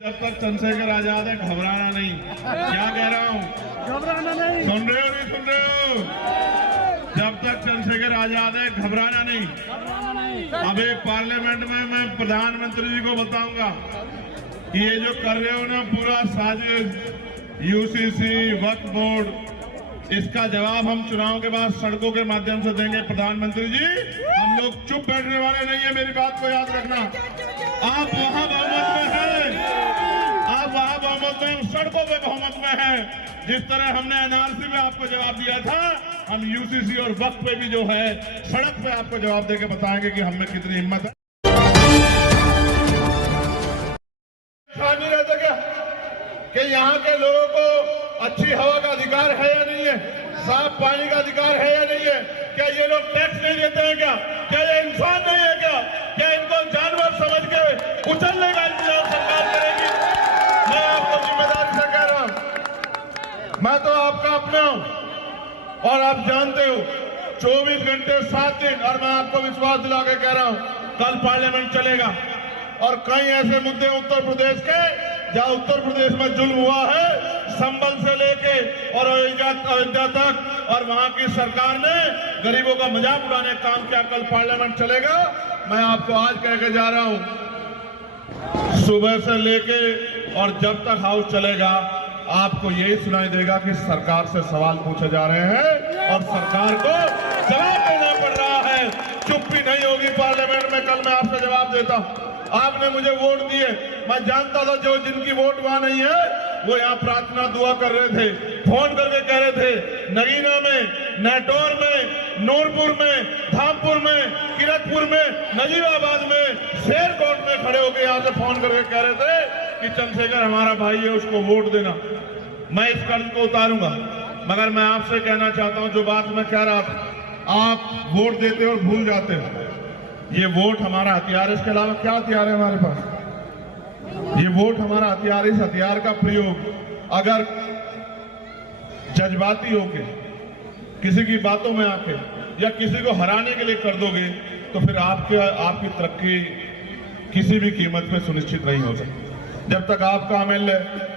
जब तक चंद्रशेखर आजाद है घबराना नहीं। क्या कह रहा हूँ? घबराना नहीं। सुन रहे हो नहीं सुन रहे हो? जब तक चंद्रशेखर आजाद है घबराना नहीं। अब एक पार्लियामेंट में मैं प्रधानमंत्री जी को बताऊंगा कि ये जो कर रहे हो ना पूरा साजिश यूसीसी वक्फ बोर्ड, इसका जवाब हम चुनाव के बाद सड़कों के माध्यम से देंगे। प्रधानमंत्री जी, हम लोग चुप बैठने वाले नहीं है, मेरी बात को याद रखना। आप वहां बहुमत में हैं, आप वहां बहुमत में, सड़कों पे बहुमत में हैं। जिस तरह हमने एनआरसी में आपको जवाब दिया था, हम यूसीसी और वक्फ पे भी जो है सड़क पे आपको जवाब देके बताएंगे कि हमें कितनी हिम्मत है। नहीं रहता क्या कि यहाँ के लोगों को अच्छी हवा का अधिकार है या नहीं है, साफ पानी का अधिकार है या नहीं है? क्या ये लोग टैक्स नहीं देते हैं? क्या ये इंसान नहीं है? क्या इनको जानवर समझ के कुचलने का इंतजाम सरकार करेगी? मैं आपको जिम्मेदारी से कह रहा हूं, मैं तो आपका अपना हूं और आप जानते हो 24 घंटे 7 दिन, और मैं आपको विश्वास दिला के कह रहा हूं कल पार्लियामेंट चलेगा। और कई ऐसे मुद्दे उत्तर प्रदेश के जहां उत्तर प्रदेश में जुल्म हुआ है, संबल से लेके और अयोध्या तक, और वहां की सरकार ने गरीबों का मजाक उड़ाने का काम किया। कल पार्लियामेंट चलेगा। मैं आपको आज कह के जा रहा हूं, सुबह से लेके और जब तक हाउस चलेगा आपको यही सुनाई देगा कि सरकार से सवाल पूछे जा रहे हैं और सरकार को जवाब देना पड़ रहा है। चुप्पी नहीं होगी पार्लियामेंट में। कल मैं आपसे जवाब देता हूं। आपने मुझे वोट दिए, मैं जानता था जो जिनकी वोट वहां नहीं है वो यहाँ प्रार्थना दुआ कर रहे थे, फोन करके कह रहे थे नगीना में, नेटौर में, नूरपुर में, धामपुर में, किरतपुर में, नजीराबाद में, शेरकोट में खड़े होकर यहाँ से फोन करके कह रहे थे कि चंद्रशेखर हमारा भाई है, उसको वोट देना। मैं इस कर्ज को उतारूंगा, मगर मैं आपसे कहना चाहता हूं जो बात मैं कह रहा था, आप वोट देते और भूल जाते हो। ये वोट हमारा हथियार है, इसके अलावा क्या हथियार है हमारे पास? ये वोट हमारा हथियार। इस हथियार का प्रयोग अगर जज्बाती होके किसी की बातों में आके या किसी को हराने के लिए कर दोगे तो फिर आपकी तरक्की किसी भी कीमत पे सुनिश्चित नहीं हो सकती। जब तक आपका एमएलए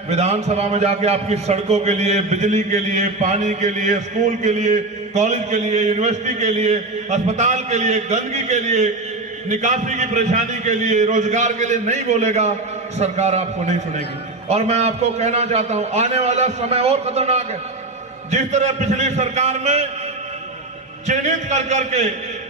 विधानसभा में जाके आपकी सड़कों के लिए, बिजली के लिए, पानी के लिए, स्कूल के लिए, कॉलेज के लिए, यूनिवर्सिटी के लिए, अस्पताल के लिए, गंदगी के लिए, निकासी की परेशानी के लिए, रोजगार के लिए नहीं बोलेगा, सरकार आपको नहीं सुनेगी। और मैं आपको कहना चाहता हूं आने वाला समय और खतरनाक है। जिस तरह पिछली सरकार में चिन्हित कर करके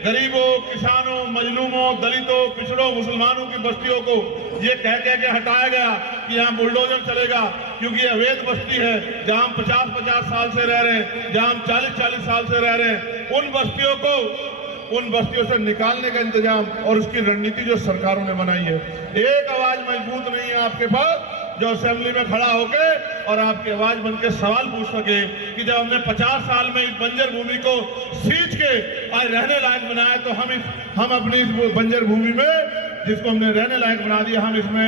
गरीबों, किसानों, मजलूमों, दलितों, पिछड़ों, मुसलमानों की बस्तियों को ये कह के हटाया गया कि यहाँ बुलडोजर चलेगा क्योंकि ये अवैध बस्ती है, जहां हम 50-50 साल से रह रहे हैं, जहां हम 40-40 साल से रह रहे हैं, उन बस्तियों से निकालने का इंतजाम और उसकी रणनीति जो सरकारों ने बनाई है। एक आवाज मजबूत नहीं है आपके पास जो असेंबली में खड़ा होके और आपकी आवाज बन के सवाल पूछ सके कि जब हमने 50 साल में इस बंजर भूमि को सींच के आज रहने लायक बनाया तो हम अपनी इस बंजर भूमि में जिसको हमने रहने लायक बना दिया, हम इसमें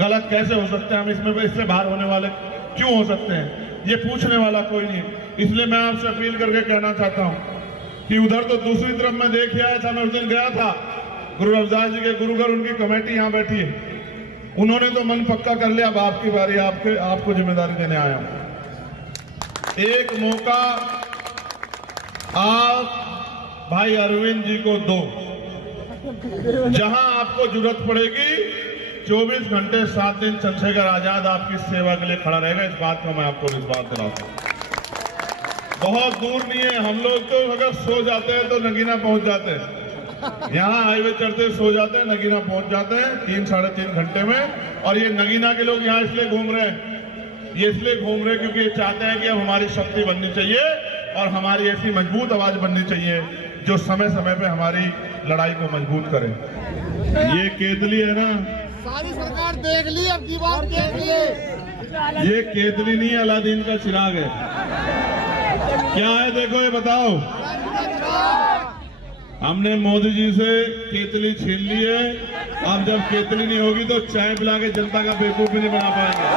गलत कैसे हो सकते हैं? हम इसमें इससे बाहर होने वाले क्यों हो सकते हैं? ये पूछने वाला कोई नहीं। इसलिए मैं आपसे अपील करके कहना चाहता हूँ कि उधर तो दूसरी तरफ मैं देख आया था, मैं उस दिन गया था गुरु रविदास जी के गुरुघर, उनकी कमेटी यहाँ बैठी है, उन्होंने तो मन पक्का कर लिया। अब आपकी बारी, आपको जिम्मेदारी देने आया हूं। एक मौका आप भाई अरविंद जी को दो, जहां आपको जरूरत पड़ेगी 24 घंटे 7 दिन चंद्रशेखर आजाद आपकी सेवा के लिए खड़ा रहेगा। इस बात का मैं आपको विश्वास दिलाता हूं। बहुत दूर नहीं है, हम लोग तो अगर सो जाते हैं तो नगीना पहुंच जाते हैं, यहाँ हाईवे चढ़ते सो जाते हैं, नगीना पहुंच जाते हैं 3-3.5 घंटे में। और ये नगीना के लोग यहाँ इसलिए घूम रहे हैं, ये इसलिए घूम रहे हैं क्योंकि ये चाहते हैं कि अब हमारी शक्ति बननी चाहिए और हमारी ऐसी मजबूत आवाज बननी चाहिए जो समय समय पे हमारी लड़ाई को मजबूत करे। ये केतली है ना, सारी सरकार देख ली, अब की बात देख ली। ये केतली नहीं, अलादीन का चिराग है। क्या है देखो, ये बताओ। हमने मोदी जी से केतली छीन ली है, अब जब केतली नहीं होगी तो चाय पिला के जनता का बेवकूफ भी नहीं बना पाएंगे।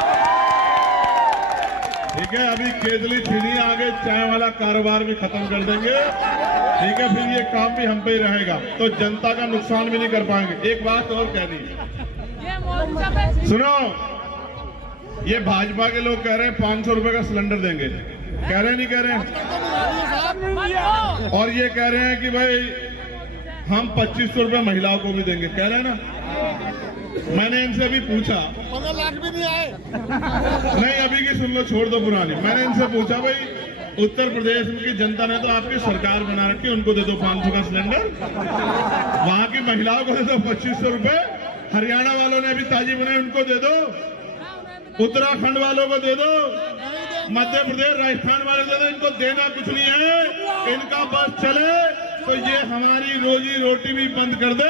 ठीक है, अभी केतली छीनी, आगे चाय वाला कारोबार भी खत्म कर देंगे। ठीक है, फिर ये काम भी हम पे ही रहेगा, तो जनता का नुकसान भी नहीं कर पाएंगे। एक बात और कहनी, सुनो, ये भाजपा के लोग कह रहे हैं 500 रुपए का सिलेंडर देंगे, कह रहे नहीं कह रहे हैं? और ये कह रहे हैं कि भाई हम 2500 रुपए महिलाओं को भी देंगे, कह रहे हैं ना? मैंने इनसे अभी पूछा, 15 लाख भी नहीं आए। नहीं अभी की सुन लो, छोड़ दो पुरानी। मैंने इनसे पूछा भाई उत्तर प्रदेश की जनता ने तो आपकी सरकार बना रखी है, उनको दे दो 500 का सिलेंडर, वहां की महिलाओं को दे दो 2500 रुपए, हरियाणा वालों ने अभी ताजी बनाई उनको दे दो, उत्तराखंड वालों को दे दो, मध्य प्रदेश राजस्थान वाले दे दो, इनको देना कुछ नहीं है। इनका बस चले तो ये हमारी रोजी रोटी भी बंद कर दे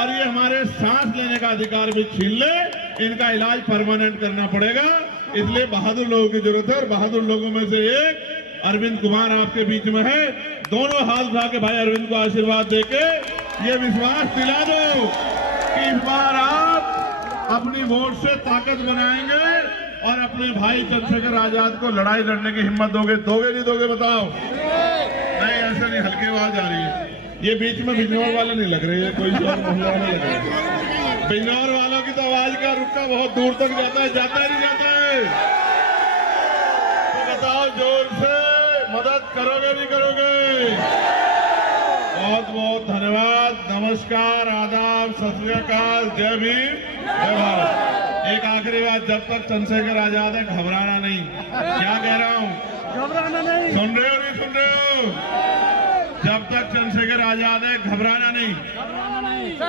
और ये हमारे सांस लेने का अधिकार भी छीन ले। इनका इलाज परमानेंट करना पड़ेगा, इसलिए बहादुर लोगों की जरूरत है। और बहादुर लोगों में से एक अरविंद कुमार आपके बीच में है। दोनों हाथ उठा के भाई अरविंद को आशीर्वाद देके ये विश्वास दिला दो कि इस बार आप अपनी वोट से ताकत बनाएंगे और अपने भाई चंद्रशेखर आजाद को लड़ाई लड़ने की हिम्मत दोगे। दोगे नहीं दोगे बताओ? नहीं ऐसा नहीं, हल्की आवाज आ रही है। ये बीच में बिजनौर वाले नहीं लग रहे हैं, कोई और महिला नहीं लग रही। बिजनौर वालों की तो आवाज का रुक्का बहुत दूर तक जाता है, जाता है नहीं जाता है? तो बताओ जोर से, मदद करोगे नहीं करोगे? बहुत बहुत धन्यवाद, नमस्कार, आदाब, सत श्री अकाल, जय भीम, जय भारत। एक आखिरी बात, जब तक चंद्रशेखर आजाद है घबराना नहीं। क्या कह रहा हूँ? घबराना नहीं। सुन रहे हो नहीं सुन रहे हो? जब तक चंद्रशेखर आजाद है घबराना नहीं।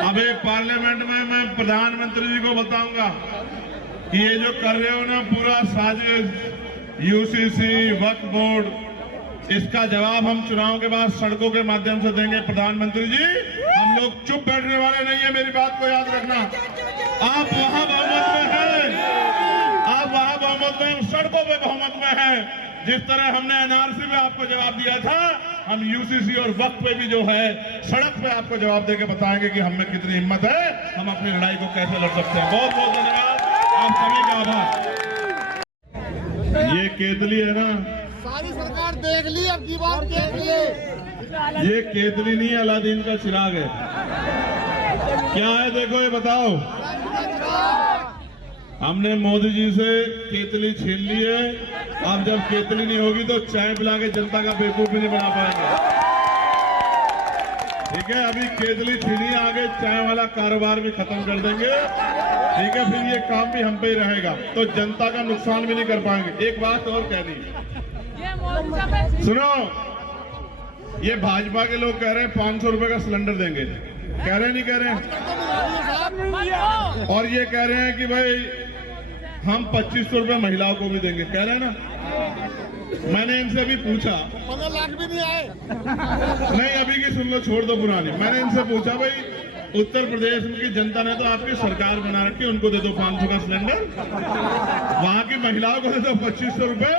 अभी पार्लियामेंट में मैं प्रधानमंत्री जी को बताऊंगा कि ये जो कर रहे हो ना पूरा साजिश, यूसीसी, वक्फ बोर्ड, इसका जवाब हम चुनाव के बाद सड़कों के माध्यम से देंगे। प्रधानमंत्री जी हम लोग चुप बैठने वाले नहीं है, मेरी बात को याद रखना। आप वहां बहुमत में हैं, आप वहां बहुमत में, सड़कों पे बहुमत में हैं। जिस तरह हमने एनआरसी में आपको जवाब दिया था, हम यूसीसी और वक्फ पे भी जो है सड़क पे आपको जवाब देके बताएंगे कि हम में कितनी हिम्मत है, हम अपनी लड़ाई को कैसे लड़ सकते हैं। बहुत बहुत धन्यवाद, आप सभी का आभार। ये केतली है ना, सारी सरकार देख ली, अब की बात देख ली। ये केतली नहीं अलादीन का चिराग है। क्या है देखो, ये बताओ। हमने मोदी जी से केतली छीन ली है, अब जब केतली नहीं होगी तो चाय पिला के जनता का बेवकूफ भी नहीं बना पाएंगे। ठीक है, अभी केतली छीनी, आगे चाय वाला कारोबार भी खत्म कर देंगे। ठीक है, फिर ये काम भी हम पे ही रहेगा, तो जनता का नुकसान भी नहीं कर पाएंगे। एक बात और कह दी, सुनो, ये भाजपा के लोग कह रहे हैं 500 रुपए का सिलेंडर देंगे, कह रहे नहीं कह रहे हैं? और ये कह रहे हैं कि भाई हम 2500 रुपए महिलाओं को भी देंगे, कह रहे हैं ना? मैंने इनसे अभी पूछा, 15 लाख भी नहीं आए। नहीं अभी की सुन लो, छोड़ दो पुरानी। मैंने इनसे पूछा भाई उत्तर प्रदेश की जनता ने तो आपकी सरकार बना रखी है, उनको दे दो 500 का सिलेंडर, वहां की महिलाओं को दे दो 2500 रुपए।